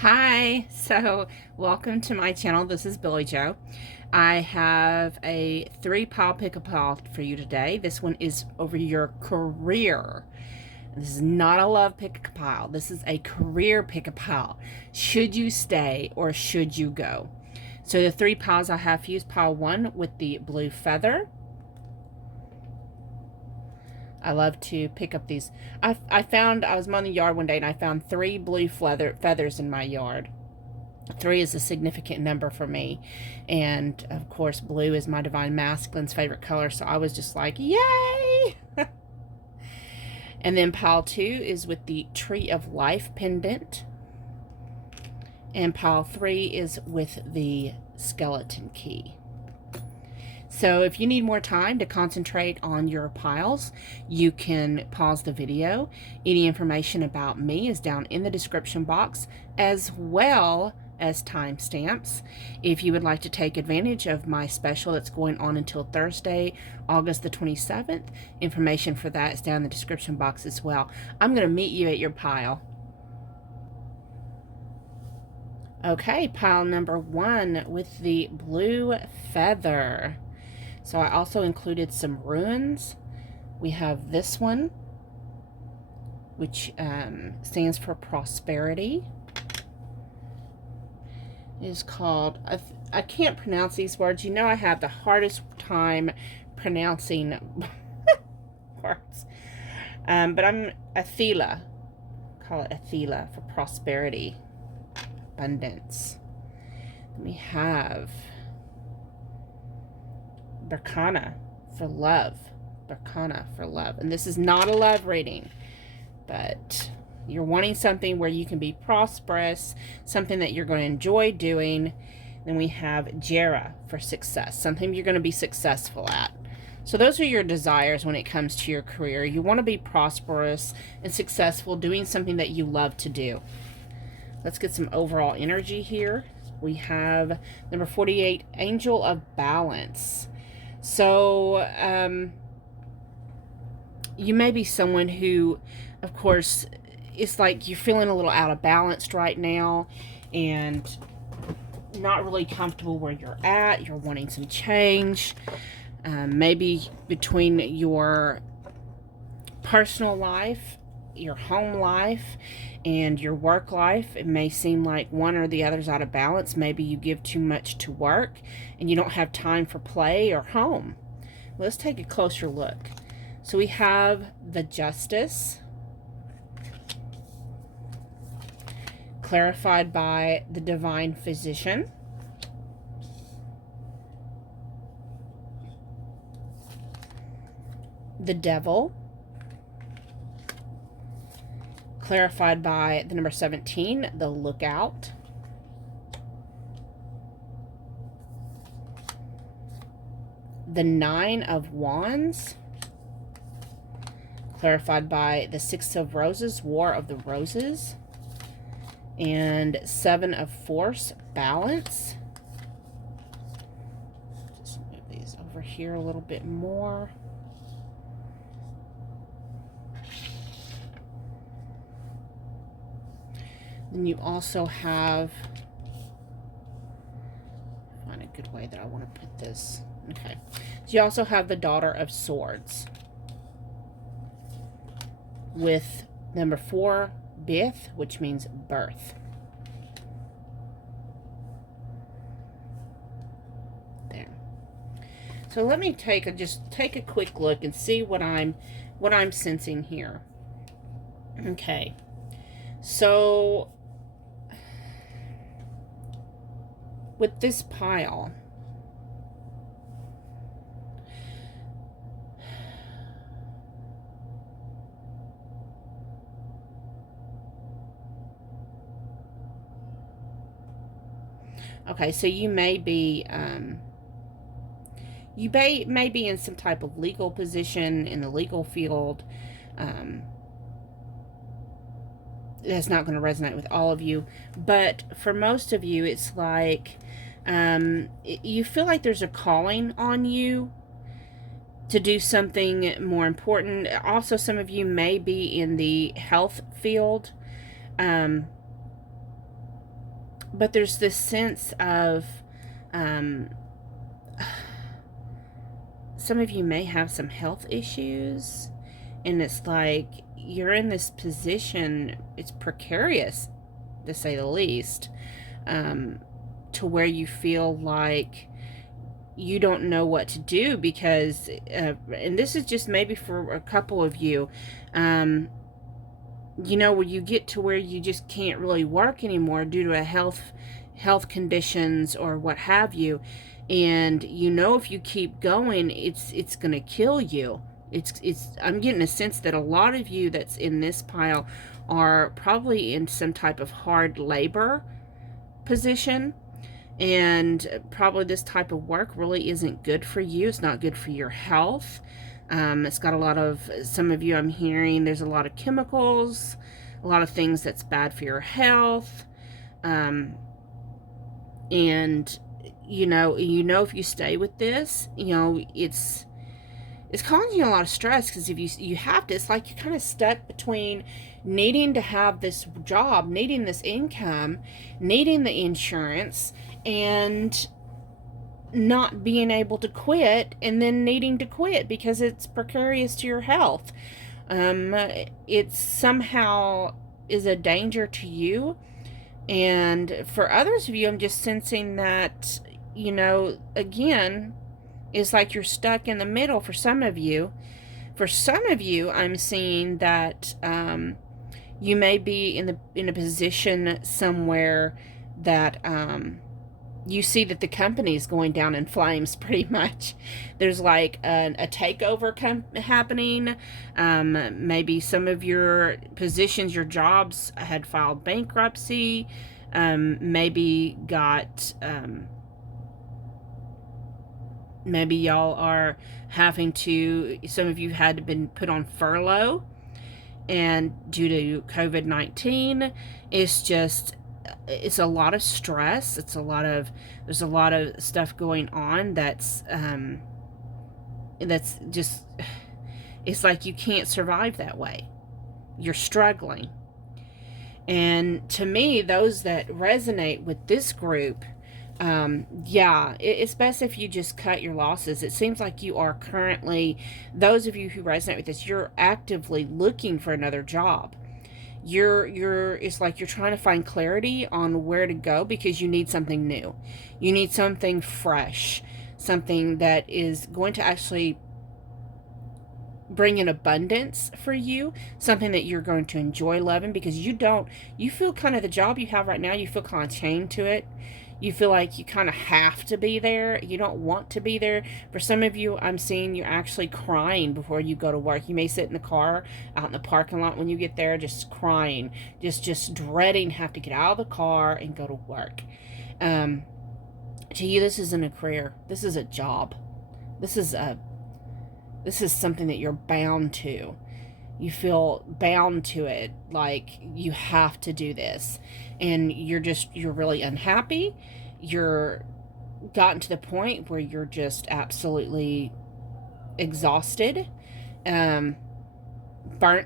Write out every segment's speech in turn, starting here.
Hi, so welcome to my channel. This is Billy Joe. I have a 3-pile pick-a-pile for you today. This one is over your career. This is not a love pick-a-pile. This is a career pick-a-pile. Should you stay or should you go? So the 3 piles I have used, pile 1 with the blue feather. I love to pick up these. I was mowing the yard one day and I found 3 blue feathers in my yard. 3 is a significant number for me. And of course, blue is my divine masculine's favorite color. So I was just like, yay! And then pile 2 is with the Tree of Life pendant. And pile 3 is with the skeleton key. So if you need more time to concentrate on your piles, you can pause the video. Any information about me is down in the description box, as well as timestamps. If you would like to take advantage of my special that's going on until Thursday, August the 27th, information for that is down in the description box as well. I'm going to meet you at your pile. Okay, pile number 1 with the blue feather. So I also included some runes. We have this one, which stands for prosperity. It is called, I can't pronounce these words. You know I have the hardest time pronouncing words. But I'm Athila. Call it Athila for prosperity, abundance. We have Berkana for love. Berkana for love. And this is not a love reading, but you're wanting something where you can be prosperous, something that you're going to enjoy doing. Then we have Jera for success, something you're going to be successful at. So those are your desires when it comes to your career. You want to be prosperous and successful doing something that you love to do. Let's get some overall energy here. We have number 48, Angel of Balance. So, you may be someone who, of course, it's like you're feeling a little out of balance right now and not really comfortable where you're at. You're wanting some change. Maybe between your personal life, your home life, and your work life, it may seem like one or the other's out of balance. Maybe you give too much to work and you don't have time for play or home. Let's take a closer look. So we have the Justice, clarified by the Divine Physician. The Devil, clarified by the number 17, the Lookout. The 9 of Wands, clarified by the 6 of Roses, War of the Roses. And 7 of Force, Balance. Just move these over here a little bit more. Then you also have, find a good way that I want to put this. Okay. So you also have the Daughter of Swords with number 4, Bith, which means birth. There. So let me just take a quick look and see what I'm sensing here. Okay. So with this pile, okay, so you may be in some type of legal position in the legal field. That's not going to resonate with all of you, but for most of you, it's like you feel like there's a calling on you to do something more important. Also, some of you may be in the health field. but there's this sense of, some of you may have some health issues, and it's like you're in this position, it's precarious to say the least, to where you feel like you don't know what to do because, and this is just maybe for a couple of you, you know, where you get to where you just can't really work anymore due to a health conditions or what have you, and you know if you keep going, it's gonna kill you. It's I'm getting a sense that a lot of you that's in this pile are probably in some type of hard labor position, and probably this type of work really isn't good for you. It's not good for your health. It's got a lot of, some of you I'm hearing, there's a lot of chemicals, a lot of things that's bad for your health. And you know if you stay with this, you know, it's causing you a lot of stress, because if you have to, it's like you're kind of stuck between needing to have this job, needing this income, needing the insurance, and not being able to quit, and then needing to quit because it's precarious to your health. It somehow is a danger to you. And for others of you, I'm just sensing that, you know, again, it's like you're stuck in the middle for some of you. For some of you, I'm seeing that you may be in a position somewhere that you see that the company is going down in flames pretty much. There's like a takeover happening. Maybe some of your positions, your jobs had filed bankruptcy. Maybe got... maybe y'all are having to... Some of you had been put on furlough. And due to COVID-19, it's a lot of stress. There's a lot of stuff going on that's just, it's like you can't survive that way. You're struggling. And to me, those that resonate with this group, it's best if you just cut your losses. It seems like you are currently, those of you who resonate with this, you're actively looking for another job. It's like you're trying to find clarity on where to go because you need something new. You need something fresh, something that is going to actually bring in abundance for you, something that you're going to enjoy loving, because you feel kind of, the job you have right now, you feel kind of chained to it. You feel like you kind of have to be there. You don't want to be there. For some of you, I'm seeing you're actually crying before you go to work. You may sit in the car out in the parking lot when you get there, just crying, just dreading have to get out of the car and go to work. To you, this isn't a career. This is a job. This is something that you're bound to. You feel bound to it, like you have to do this, and you're really unhappy. You're gotten to the point where you're just absolutely exhausted, burnt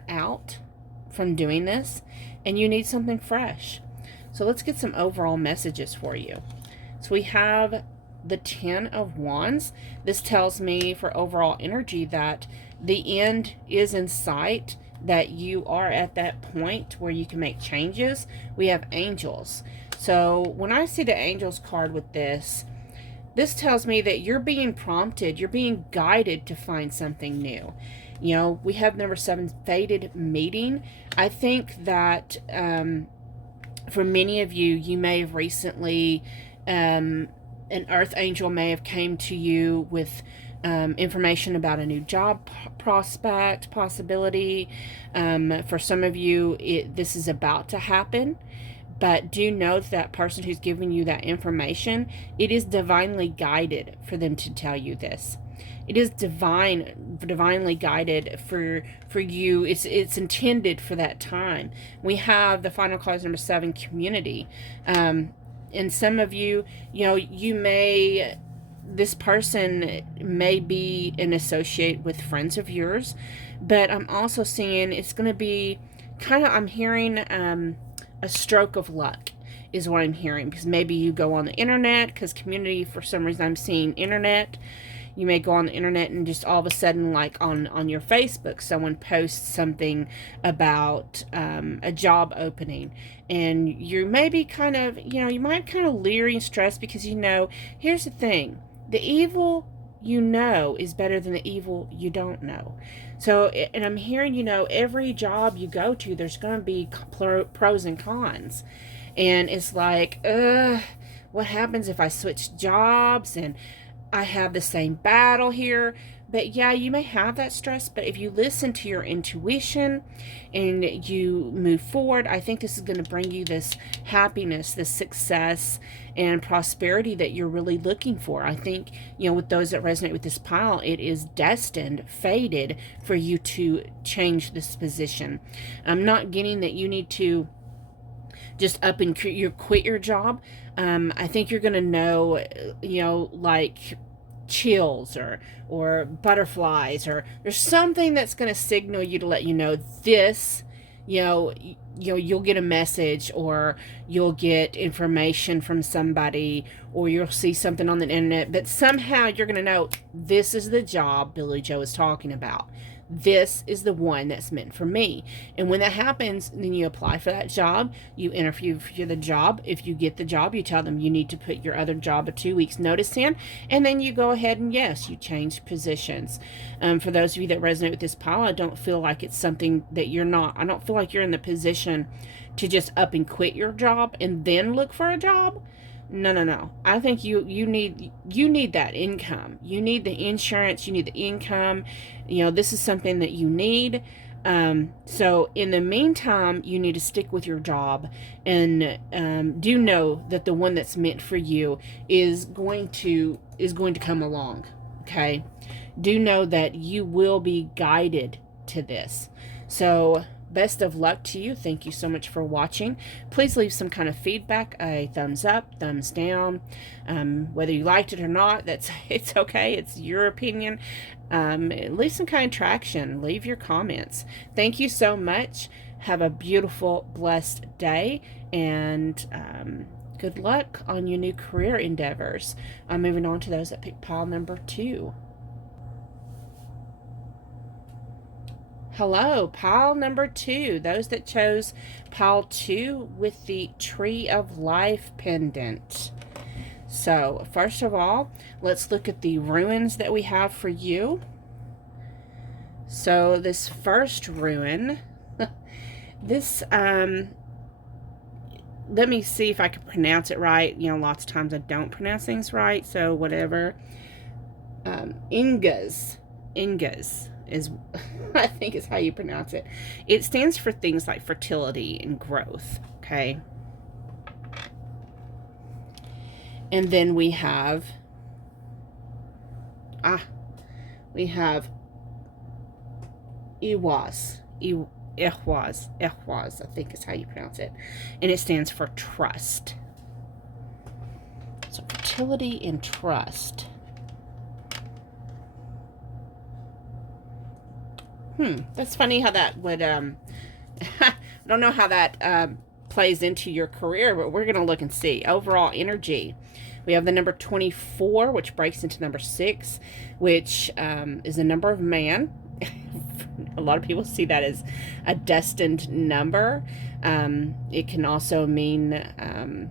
out from doing this, and you need something fresh. So let's get some overall messages for you. So we have the 10 of Wands. This tells me for overall energy that the end is in sight, that you are at that point where you can make changes. We have angels. So when I see the angels card with this tells me that you're being prompted, you're being guided to find something new. You know, we have number 7, fated meeting. I think that for many of you, you may have recently, an earth angel may have came to you with information about a new job prospect, possibility. For some of you, this is about to happen. But do know that person who's giving you that information, it is divinely guided for them to tell you this. It is divinely guided for you. It's intended for that time. We have the final card, number 7, community. And some of you, you know, this person may be an associate with friends of yours, but I'm also seeing it's going to be kind of, I'm hearing a stroke of luck. is what I'm hearing. Because maybe you go on the internet, because community, for some reason I'm seeing internet. You may go on the internet and just all of a sudden, like on your Facebook, someone posts something about a job opening. And you may be kind of, you might kind of leery and stressed because here's the thing. The evil you know is better than the evil you don't know. So, and I'm hearing, every job you go to, there's going to be pros and cons. And it's like, what happens if I switch jobs and I have the same battle here? But yeah, you may have that stress, but if you listen to your intuition and you move forward, I think this is going to bring you this happiness, this success and prosperity that you're really looking for. I think, with those that resonate with this pile, it is destined, fated for you to change this position. I'm not getting that you need to just up and quit your job. I think you're going to know, like chills or butterflies, or there's something that's going to signal you to let you know this, you'll get a message, or you'll get information from somebody, or you'll see something on the internet, but somehow you're going to know this is the job Billy Joe is talking about. This is the one that's meant for me. And when that happens, then you apply for that job. You interview for the job. If you get the job, you tell them you need to put your other job a 2 weeks notice in. And then you go ahead and, yes, you change positions. For those of you that resonate with this pile, I don't feel like it's something that you're not. I don't feel like you're in the position to just up and quit your job and then look for a job. No. I think you need that income. You need the insurance. You need the income. This is something that you need. So in the meantime, you need to stick with your job, and do know that the one that's meant for you is going to come along. Okay. Do know that you will be guided to this. So best of luck to you. Thank you so much for watching. Please leave some kind of feedback, a thumbs up, thumbs down. Whether you liked it or not, it's okay. It's your opinion. Leave some kind of traction. Leave your comments. Thank you so much. Have a beautiful, blessed day, and good luck on your new career endeavors. I'm moving on to those that pick pile number 2. Hello, pile number 2. Those that chose pile 2 with the Tree of Life pendant. So, first of all, let's look at the ruins that we have for you. So, this first ruin, this, let me see if I can pronounce it right. Lots of times I don't pronounce things right, so whatever. Ingas is I think is how you pronounce it. It stands for things like fertility and growth, okay? And then we have Ehwaz, I think is how you pronounce it. And it stands for trust. So fertility and trust. That's funny how that would, I don't know how that plays into your career, but we're going to look and see. Overall energy. We have the number 24, which breaks into number 6, which is the number of man. A lot of people see that as a destined number. It can also mean, it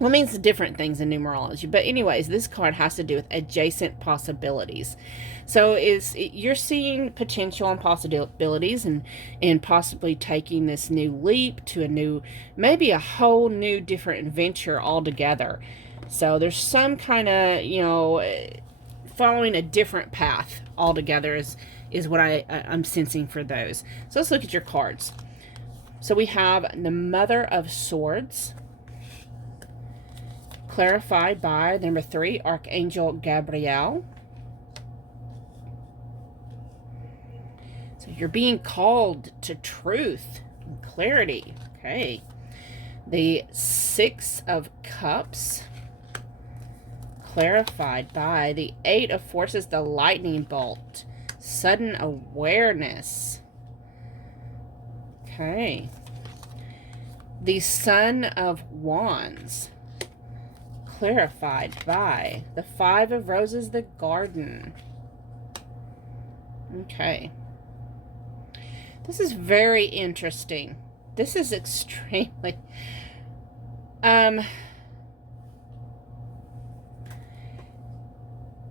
means different things in numerology. But anyways, this card has to do with adjacent possibilities. So you're seeing potential and possibilities, and possibly taking this new leap to maybe a whole new different adventure altogether. So there's some kind of, following a different path altogether is what I'm sensing for those. So let's look at your cards. So we have the Mother of Swords, clarified by number 3, Archangel Gabriel. So you're being called to truth and clarity. Okay. The 6 of Cups, clarified by the 8 of Forces, the lightning bolt, sudden awareness. Okay. the Son of Wands, clarified by the Five of Roses, the Garden. Okay. This is very interesting. This is extremely...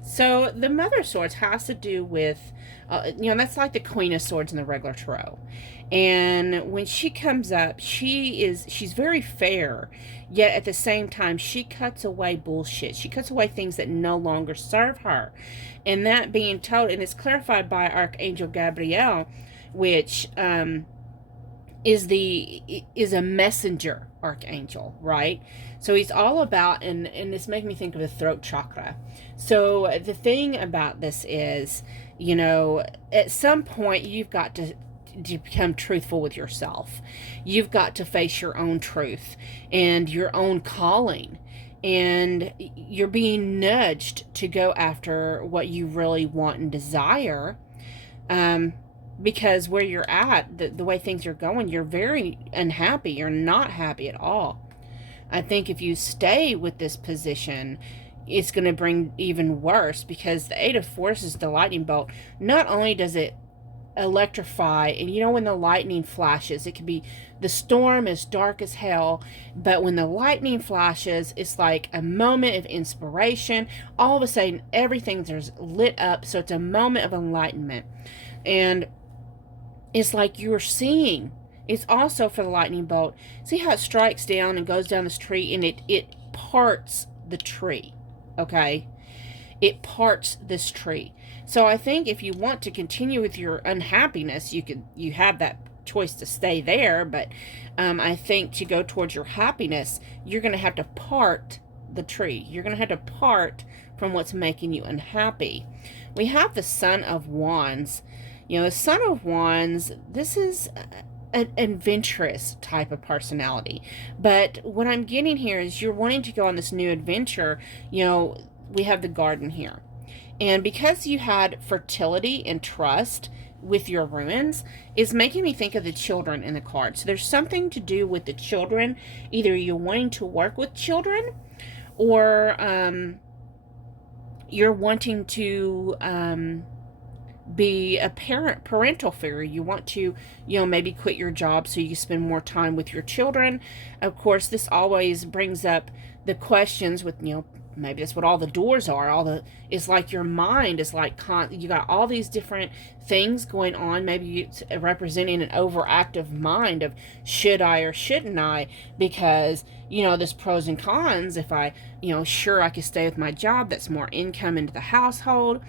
So the Mother of Swords has to do with, that's like the Queen of Swords in the regular tarot. And when she comes up, she's very fair, yet at the same time, she cuts away bullshit. She cuts away things that no longer serve her. And that being told, and it's clarified by Archangel Gabriel, which is a messenger archangel, right? So he's all about, and it's making me think of the throat chakra. So the thing about this is, at some point you've got to become truthful with yourself. You've got to face your own truth and your own calling. And you're being nudged to go after what you really want and desire. Because where you're at, the way things are going, you're very unhappy. You're not happy at all. I think if you stay with this position, it's going to bring even worse, because the Eight of Forces, the lightning bolt, not only does it electrify, and when the lightning flashes, it can be, the storm is dark as hell, but when the lightning flashes, it's like a moment of inspiration. All of a sudden, everything's lit up, so it's a moment of enlightenment. And it's like you're seeing. It's also for the lightning bolt. See how it strikes down and goes down this tree, and it parts the tree, okay? It parts this tree. So I think if you want to continue with your unhappiness, you have that choice to stay there, but I think to go towards your happiness, you're going to have to part the tree. You're going to have to part from what's making you unhappy. We have the Son of Wands. The Son of Wands, this is an adventurous type of personality. But what I'm getting here is you're wanting to go on this new adventure. We have the Garden here. And because you had fertility and trust with your ruins, is making me think of the children in the card. So there's something to do with the children. Either you're wanting to work with children, or you're wanting to be a parental figure. You want to, maybe quit your job so you spend more time with your children. Of course, this always brings up the questions with, maybe that's what all the doors are. It's like your mind is like, you got all these different things going on. Maybe it's representing an overactive mind of, should I or shouldn't I? Because, there's pros and cons. If I, sure, I could stay with my job. That's more income into the household.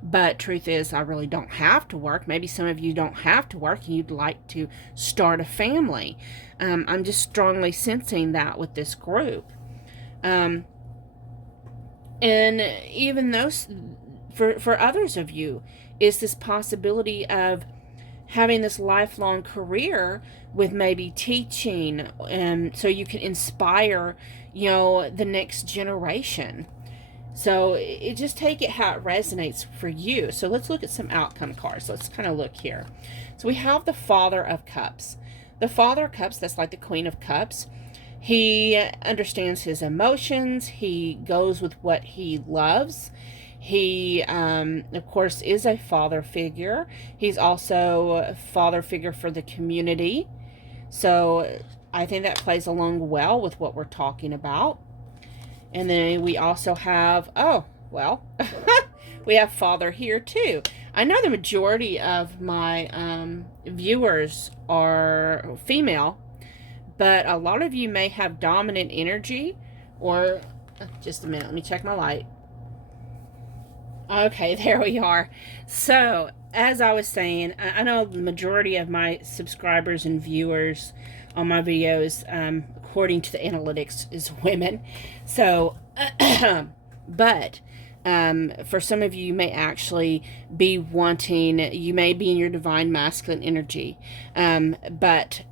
But truth is, I really don't have to work. Maybe some of you don't have to work and you'd like to start a family. I'm just strongly sensing that with this group. And even those, for others of you, is this possibility of having this lifelong career with maybe teaching, so you can inspire, the next generation. So just take it how it resonates for you. So let's look at some outcome cards. Let's kind of look here. So we have the Father of Cups. The Father of Cups, that's like the Queen of Cups. He understands his emotions. He goes with what he loves. He, of course, is a father figure. He's also a father figure for the community. So I think that plays along well with what we're talking about. And then we also have, we have Father here too. I know the majority of my viewers are female, but a lot of you may have dominant energy, or, just a minute, let me check my light. Okay, there we are. So, as I was saying, I know the majority of my subscribers and viewers on my videos, according to the analytics, is women. So, but for some of you, you may actually be wanting, you may be in your divine masculine energy. But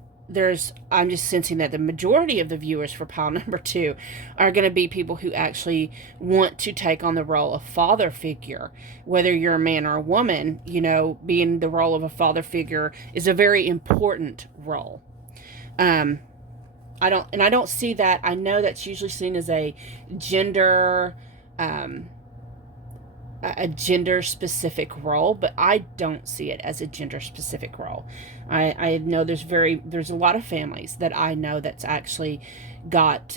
I'm just sensing that the majority of the viewers for pile number 2 are going to be people who actually want to take on the role of father figure. Whether you're a man or a woman, being the role of a father figure is a very important role. I don't see that. I know that's usually seen as a gender, um, a gender specific role, but I don't see it as a gender specific role. I know there's a lot of families that I know that's actually got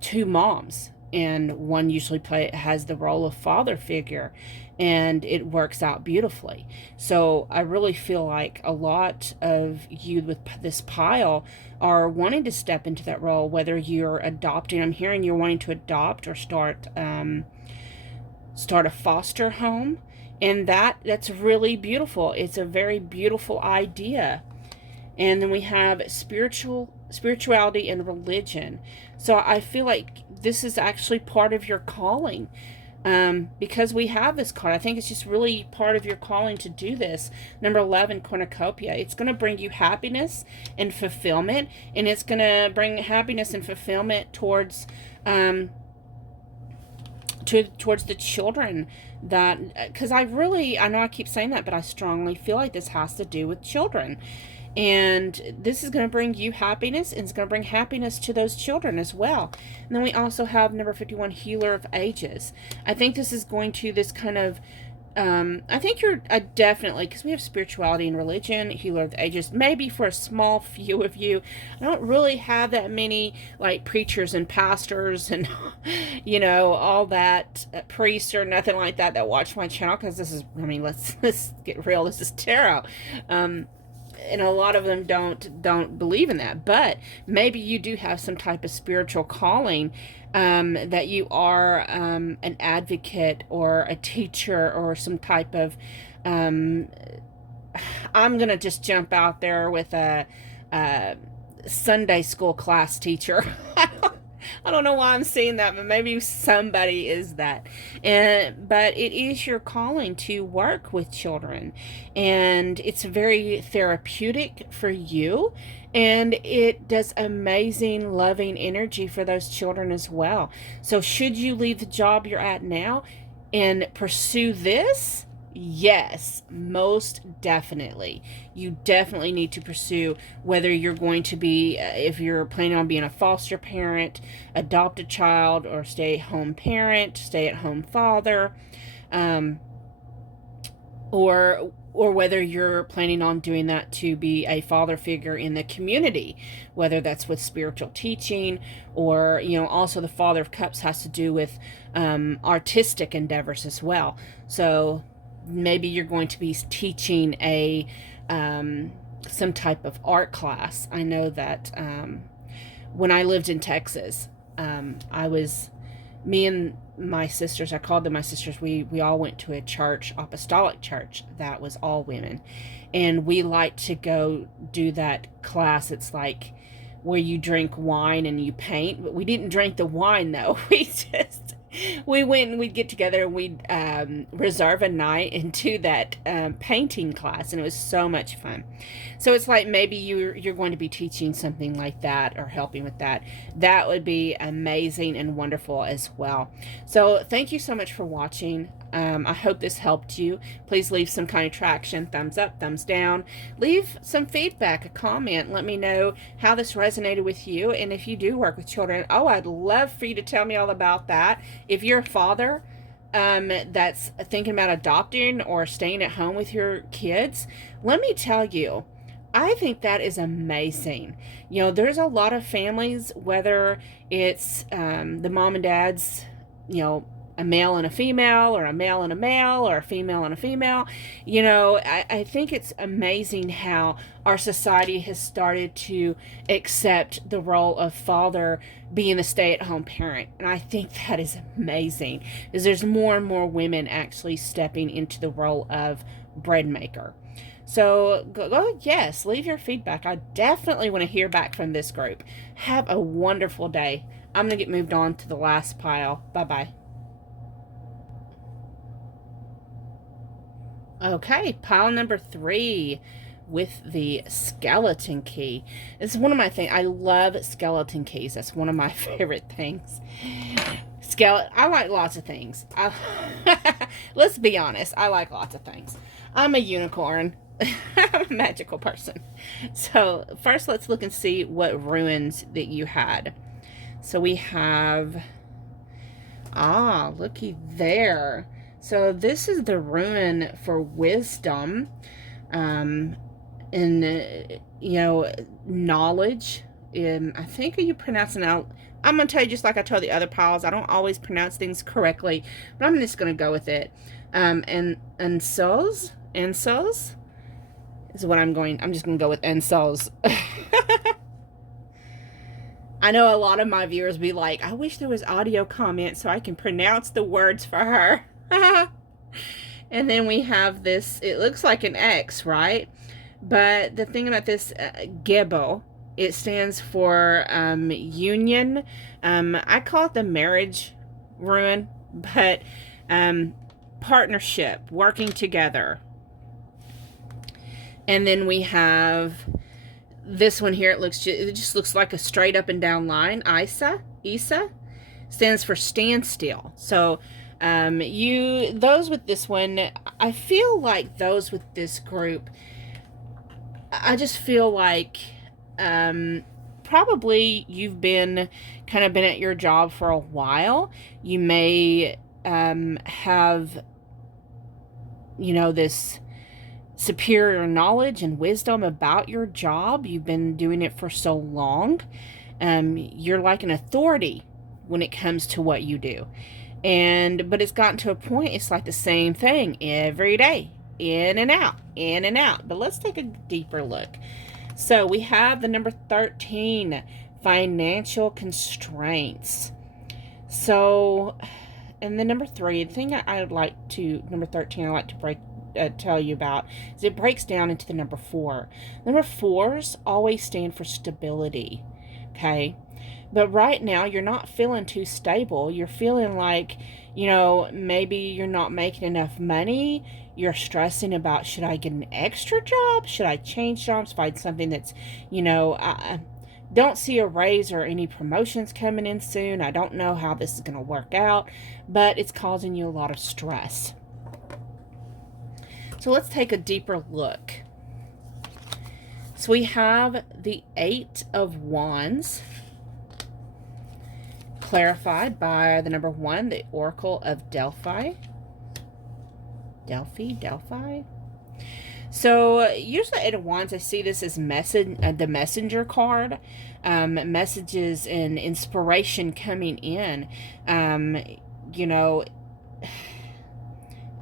two moms, and one usually has the role of father figure, and it works out beautifully. So I really feel like a lot of you with this pile are wanting to step into that role, whether you're adopting. I'm hearing you're wanting to adopt or start a foster home, and that's really beautiful. It's a very beautiful idea. And then we have spirituality and religion. So I feel like this is actually part of your calling, because we have this card. I think it's just really part of your calling to do this. Number 11, cornucopia. It's going to bring you happiness and fulfillment, and it's going to bring happiness and fulfillment towards the children, that because I know I keep saying that, but I strongly feel like this has to do with children. And this is going to bring you happiness, and it's going to bring happiness to those children as well. And then we also have number 51, healer of ages. I think this is going to, this kind of, I think you're definitely, because we have spirituality and religion, healer of the ages, maybe for a small few of you. I don't really have that many, like, preachers and pastors and, all that, priests or nothing like that watch my channel, because this is, let's get real, this is tarot. And a lot of them don't believe in that, but maybe you do have some type of spiritual calling, that you are an advocate or a teacher or some type of I'm gonna just jump out there with a Sunday school class teacher. I don't know why I'm saying that, but maybe somebody is that. But it is your calling to work with children, and it's very therapeutic for you, and it does amazing loving energy for those children as well. So should you leave the job you're at now and pursue this? Yes, most definitely. You definitely need to pursue, whether you're going to be, if you're planning on being a foster parent, adopt a child, or stay-at-home parent, stay-at-home father, or whether you're planning on doing that to be a father figure in the community, whether that's with spiritual teaching, or, also the Father of Cups has to do with artistic endeavors as well. So maybe you're going to be teaching a some type of art class. I know that when I lived in Texas, me and my sisters, I called them my sisters, we all went to a church, apostolic church, that was all women. And we liked to go do that class. It's like where you drink wine and you paint, but we didn't drink the wine though. We went and we'd get together and we'd reserve a night and do that painting class, and it was so much fun. So it's like maybe you're going to be teaching something like that or helping with that. That would be amazing and wonderful as well. So thank you so much for watching. I hope this helped you. Please leave some kind of traction, thumbs up, thumbs down. Leave some feedback, a comment. Let me know how this resonated with you. And if you do work with children, I'd love for you to tell me all about that. If you're a father that's thinking about adopting or staying at home with your kids, let me tell you, I think that is amazing. There's a lot of families, whether it's the mom and dad's, a male and a female, or a male and a male, or a female and a female. I think it's amazing how our society has started to accept the role of father being a stay-at-home parent. And I think that is amazing, because there's more and more women actually stepping into the role of bread maker. So go, yes, leave your feedback. I definitely want to hear back from this group. Have a wonderful day. I'm going to get moved on to the last pile. Bye-bye. Okay, pile number 3 with the skeleton key. This is one of my things. I love skeleton keys. That's one of my favorite things. I like lots of things. Let's be honest. I like lots of things. I'm a unicorn. I'm a magical person. So first, let's look and see what ruins that you had. So we have, looky there. So this is the ruin for wisdom, and knowledge. I think you pronouncing out. I'm gonna tell you, just like I told the other piles, I don't always pronounce things correctly, but I'm just gonna go with it. And souls is what I'm just gonna go with. And souls. I know a lot of my viewers be like, I wish there was audio comment so I can pronounce the words for her. And then we have this, it looks like an X, right? But the thing about this, Gebo, it stands for union. I call it the marriage ruin, but partnership, working together. And then we have this one here. It just looks like a straight up and down line. Isa stands for standstill. So those with this one, I feel like those with this group, I just feel like probably you've been at your job for a while. You may have this superior knowledge and wisdom about your job. You've been doing it for so long. You're like an authority when it comes to what you do. But it's gotten to a point, it's like the same thing every day. In and out, in and out. But let's take a deeper look. So we have the number 13, financial constraints. So, and the number 3, the thing number 13, I like to tell you about is it breaks down into the number 4. Number 4s always stand for stability, okay? But right now, you're not feeling too stable. You're feeling like, maybe you're not making enough money. You're stressing about, should I get an extra job? Should I change jobs? Find something that's, I don't see a raise or any promotions coming in soon. I don't know how this is going to work out, but it's causing you a lot of stress. So let's take a deeper look. So we have the 8 of Wands, clarified by the number 1, the Oracle of Delphi. Delphi. So usually 8 of Wands, I see this as the messenger card, messages and inspiration coming in, and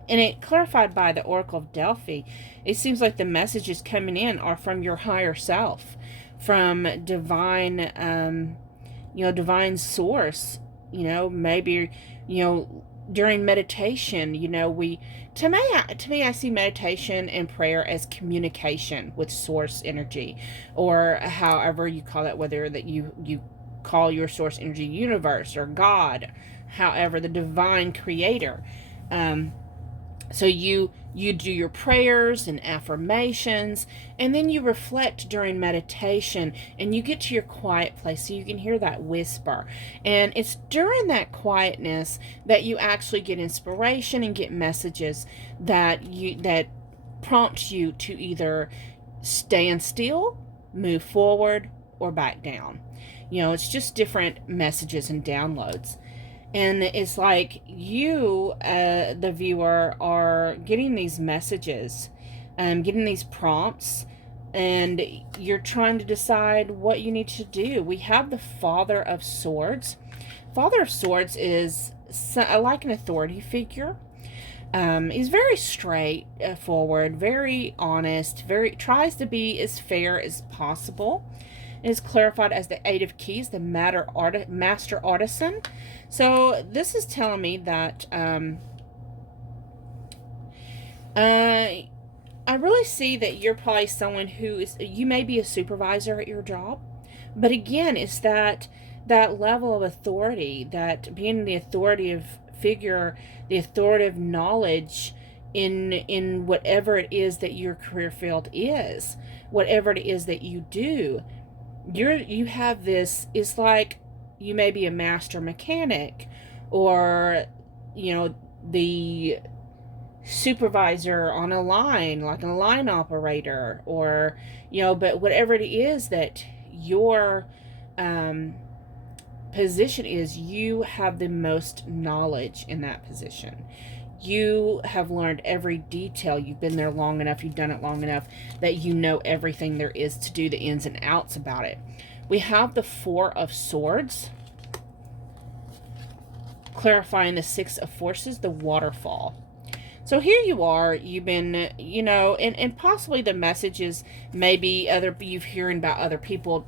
it clarified by the Oracle of Delphi. It seems like the messages coming in are from your higher self, from divine, divine source. Maybe, during meditation, to me, I see meditation and prayer as communication with source energy, or however you call it, whether that you call your source energy universe or God, however, the divine creator. So you do your prayers and affirmations, and then you reflect during meditation, and you get to your quiet place so you can hear that whisper. And it's during that quietness that you actually get inspiration and get messages that prompt you to either stand still, move forward, or back down. It's just different messages and downloads. And it's like you, the viewer, are getting these messages, getting these prompts, and you're trying to decide what you need to do. We have the Father of Swords. Father of Swords is like an authority figure. He's very straight forward, very honest, tries to be as fair as possible. It is clarified as the 8 of Keys, the master artisan. So this is telling me that I really see that you're probably someone you may be a supervisor at your job. But again, it's that level of authority, that being the authoritative figure, the authoritative knowledge in whatever it is that your career field is, whatever it is that you do. You have this, it's like you may be a master mechanic, or the supervisor on a line, like a line operator, or, but whatever it is that your position is, you have the most knowledge in that position. You have learned every detail. You've been there long enough, you've done it long enough that you know everything there is to do, the ins and outs about it. We have the Four of Swords, clarifying the Six of Forces, the waterfall. So here you are, you've been, and possibly the messages, maybe you've hearing about other people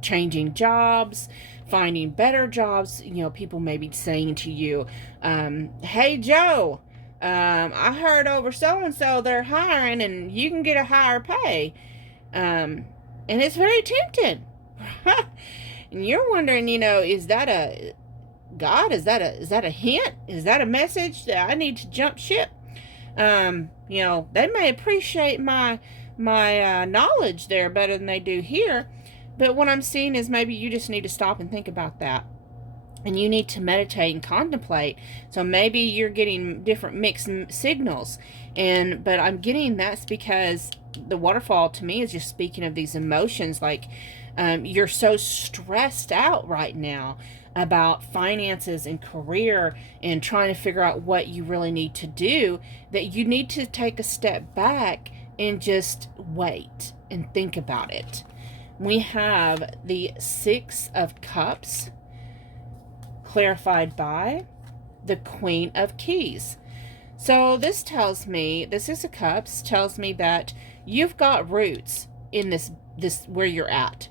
changing jobs, finding better jobs. People may be saying to you, hey, Joe, I heard over so-and-so they're hiring and you can get a higher pay. And it's very tempting. And you're wondering, is that a God? Is that a hint? Is that a message that I need to jump ship? They may appreciate my knowledge there better than they do here. But what I'm seeing is maybe you just need to stop and think about that. And you need to meditate and contemplate. So maybe you're getting different mixed signals. But I'm getting that's because the waterfall to me is just speaking of these emotions. Like you're so stressed out right now about finances and career and trying to figure out what you really need to do, that you need to take a step back and just wait and think about it. We have the Six of Cups, clarified by the Queen of Keys. So this tells me, the Six of Cups tells me that you've got roots in this where you're at.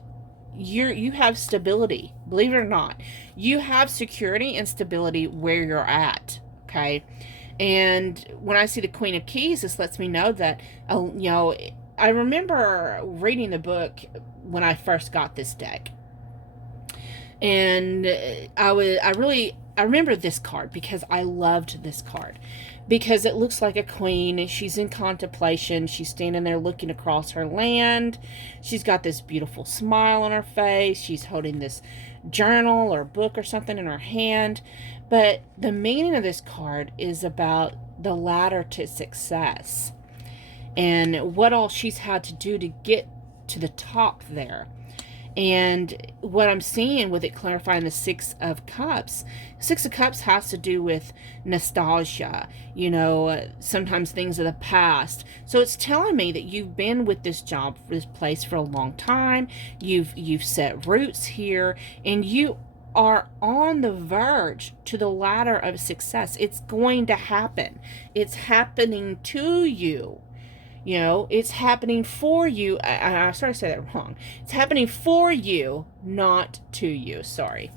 You have stability, believe it or not. You have security and stability where you're at, okay? And when I see the Queen of Keys, this lets me know that, I remember reading the book when I first got this deck. And I remember this card because I loved this card. Because it looks like a queen. She's in contemplation. She's standing there looking across her land. She's got this beautiful smile on her face. She's holding this journal or book or something in her hand. But the meaning of this card is about the ladder to success and what all she's had to do to get to the top there. And what I'm seeing with it clarifying the Six of Cups has to do with nostalgia, sometimes things of the past. So it's telling me that you've been with this job, this place for a long time. You've set roots here, and you are on the verge to the ladder of success. It's going to happen. It's happening to you. It's happening for you. I started to say that wrong. It's happening for you, not to you. Sorry.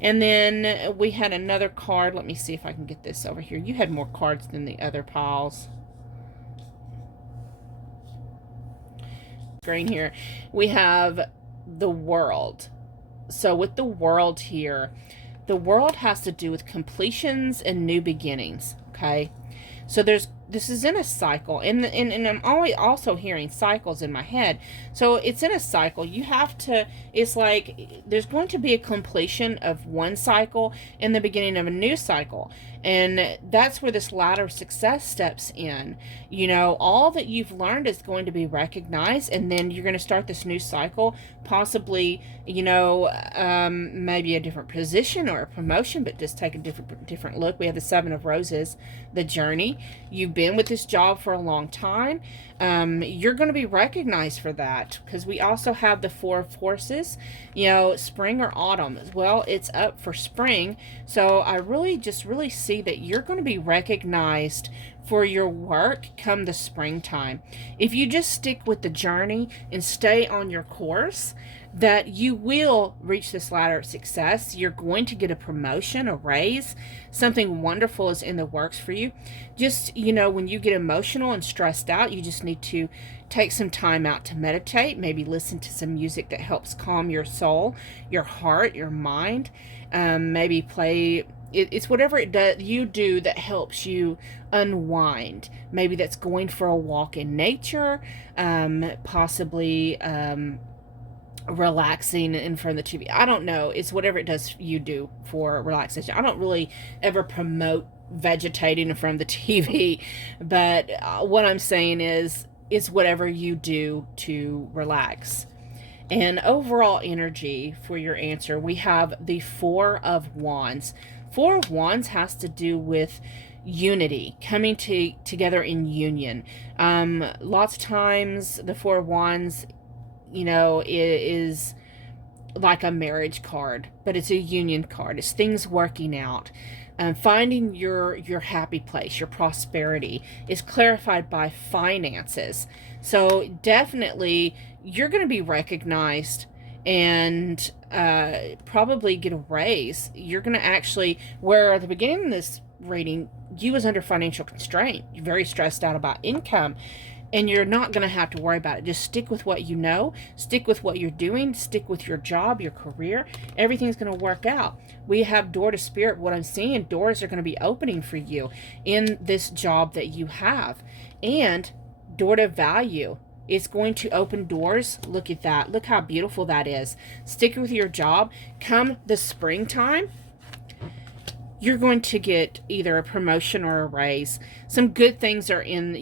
And then we had another card. Let me see if I can get this over here. You had more cards than the other piles. Screen here. We have the World. So with the World here, the World has to do with completions and new beginnings. Okay. So this is in a cycle, and I'm always also hearing cycles in my head. So it's in a cycle. You have to, it's like there's going to be a completion of one cycle and the beginning of a new cycle. And that's where this ladder of success steps in. All that you've learned is going to be recognized, and then you're going to start this new cycle, possibly, maybe a different position or a promotion, but just take a different look. We have the Seven of Roses, the journey. You've been with this job for a long time. You're going to be recognized for that, because we also have the Four of Forces, spring or autumn. Well, it's up for spring. So I really see that you're going to be recognized for your work come the springtime. If you just stick with the journey and stay on your course, that you will reach this ladder of success. You're going to get a promotion, a raise. Something wonderful is in the works for you. Just, when you get emotional and stressed out, you just need to take some time out to meditate. Maybe listen to some music that helps calm your soul, your heart, your mind. Maybe play... It's whatever you do that helps you unwind. Maybe that's going for a walk in nature, possibly relaxing in front of the TV. I don't know. It's whatever it does you do for relaxation. I don't really ever promote vegetating in front of the TV. But what I'm saying is, it's whatever you do to relax. And overall energy for your answer, we have the Four of Wands. Four of Wands has to do with unity, coming together in union. Lots of times the Four of Wands, is like a marriage card, but it's a union card. It's things working out. Finding your happy place, your prosperity is clarified by finances. So definitely you're going to be recognized and probably get a raise. You're going to actually, where at the beginning of this reading, you was under financial constraint. You're very stressed out about income. And you're not going to have to worry about it. Just stick with what you know. Stick with what you're doing. Stick with your job, your career. Everything's going to work out. We have door to spirit. What I'm seeing, doors are going to be opening for you in this job that you have. And door to value. It's going to open doors. Look at that. Look how beautiful that is. Stick with your job. Come the springtime, you're going to get either a promotion or a raise. Some good things are in.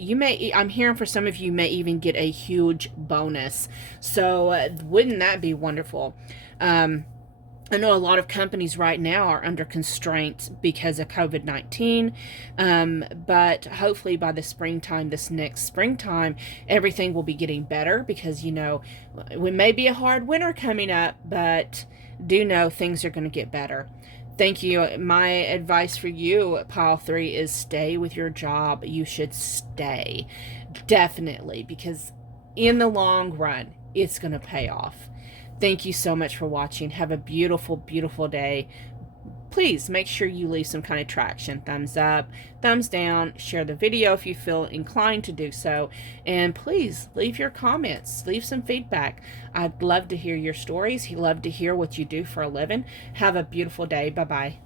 I'm hearing for some of you may even get a huge bonus. So wouldn't that be wonderful? I know a lot of companies right now are under constraints because of COVID-19, but hopefully by the springtime, this next springtime, everything will be getting better because, we may be a hard winter coming up, but do know things are going to get better. Thank you. My advice for you, pile 3, is stay with your job. You should stay. Definitely, because in the long run, it's going to pay off. Thank you so much for watching. Have a beautiful, beautiful day. Please make sure you leave some kind of traction. Thumbs up, thumbs down, share the video if you feel inclined to do so. And please leave your comments, leave some feedback. I'd love to hear your stories. I'd love to hear what you do for a living. Have a beautiful day. Bye-bye.